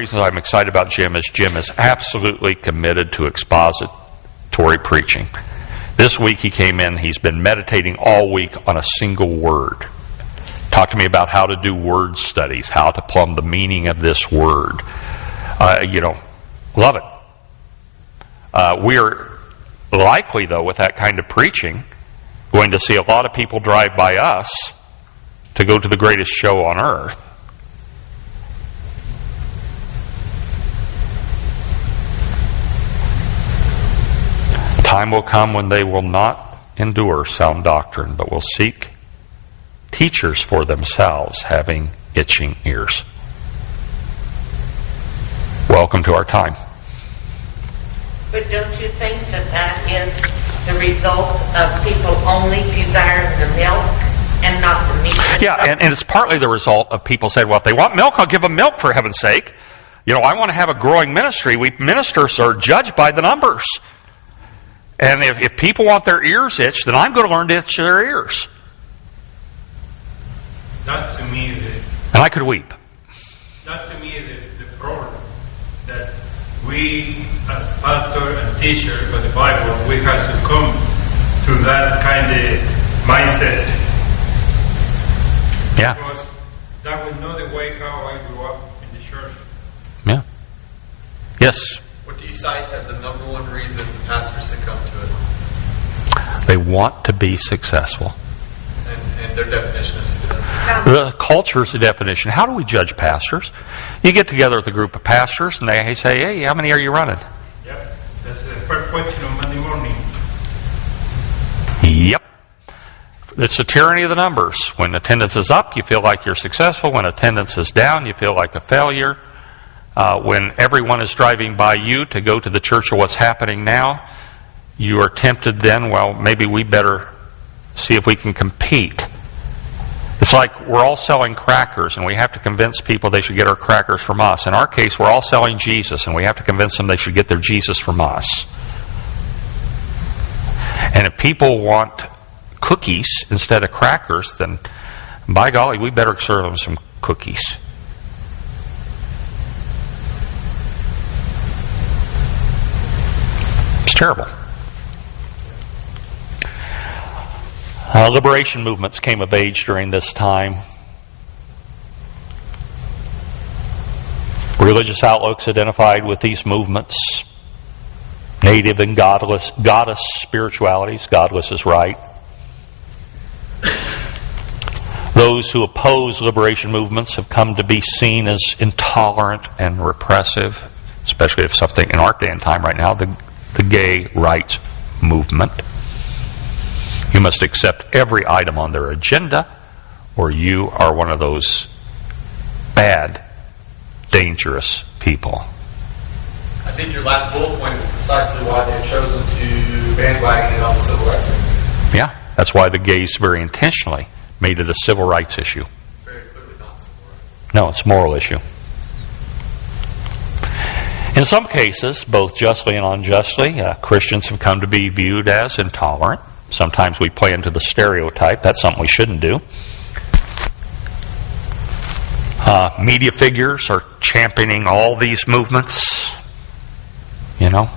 reason I'm excited about Jim is absolutely committed to expository preaching. This week he came in, he's been meditating all week on a single word. Talked to me about how to do word studies, how to plumb the meaning of this word. Love it. We're likely, though, with that kind of preaching, going to see a lot of people drive by us to go to the greatest show on earth. Time will come when they will not endure sound doctrine, but will seek teachers for themselves, having itching ears. Welcome to our time. But don't you think that is the result of people only desiring the milk and not the meat? Yeah, and it's partly the result of people saying, well, if they want milk, I'll give them milk, for heaven's sake. I want to have a growing ministry. We ministers are judged by the numbers. And if people want their ears itched, then I'm going to learn to itch their ears. Not to me and I could weep. Not to me the problem that we as pastor and teacher of the Bible, we have to come to that kind of mindset. Yeah. Because that was not the way how I grew up in the church. Yeah. Yes. What do you cite as the number one reason pastors succumb to it? They want to be successful. And their definition of success? The culture is the definition. How do we judge pastors? You get together with a group of pastors and they say, hey, how many are you running? Yep. That's the first question on Monday morning. Yep. It's the tyranny of the numbers. When attendance is up, you feel like you're successful. When attendance is down, you feel like a failure. When everyone is driving by you to go to the church of what's happening now, you are tempted then, well, maybe we better see if we can compete. It's like we're all selling crackers and we have to convince people they should get our crackers from us. In our case, we're all selling Jesus and we have to convince them they should get their Jesus from us. And if people want cookies instead of crackers, then by golly, we better serve them some cookies. It's terrible. Liberation movements came of age during this time. Religious outlooks identified with these movements. Native and goddess spiritualities. Godless is right. Those who oppose liberation movements have come to be seen as intolerant and repressive, especially if something in our day and time right now, the gay rights movement. You must accept every item on their agenda, or you are one of those bad, dangerous people. I think your last bullet point is precisely why they've chosen to bandwagon it on the civil rights movement. Yeah, that's why the gays very intentionally made it a civil rights issue. It's very clearly not civil rights. No, it's a moral issue. In some cases, both justly and unjustly, Christians have come to be viewed as intolerant. Sometimes we play into the stereotype. That's something we shouldn't do. Media figures are championing all these movements. It's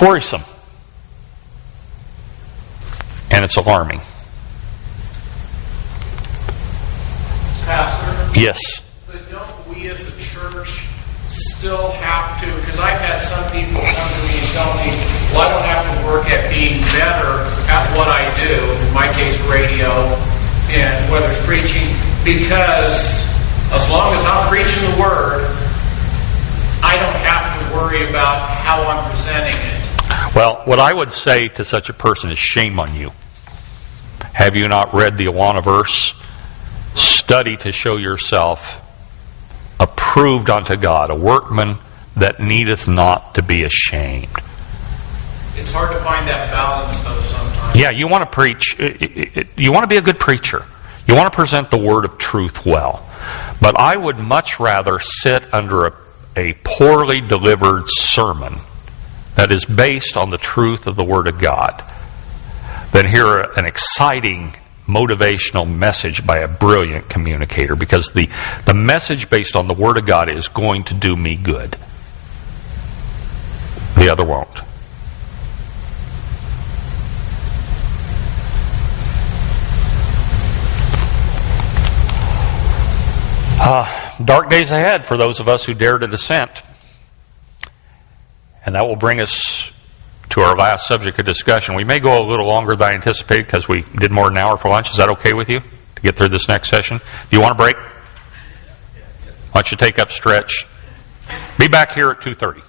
worrisome. And it's alarming. Pastor? Yes. But don't we as a church still have to, because I've had some people come to me and tell me, well, I don't have to work at being better at what I do, in my case radio, and whether it's preaching, because as long as I'm preaching the Word, I don't have to worry about how I'm presenting it. Well, what I would say to such a person is shame on you. Have you not read the Awana verse? Study to show yourself approved unto God, a workman that needeth not to be ashamed. It's hard to find that balance, though, sometimes. Yeah, you want to preach, you want to be a good preacher. You want to present the word of truth well. But I would much rather sit under a poorly delivered sermon that is based on the truth of the Word of God than hear an exciting motivational message by a brilliant communicator, because the message based on the Word of God is going to do me good. The other won't. Dark days ahead for those of us who dare to dissent. And that will bring us to our last subject of discussion. We may go a little longer than I anticipated because we did more than an hour for lunch. Is that okay with you to get through this next session? Do you want a break? Why don't you take up stretch? Be back here at 2:30.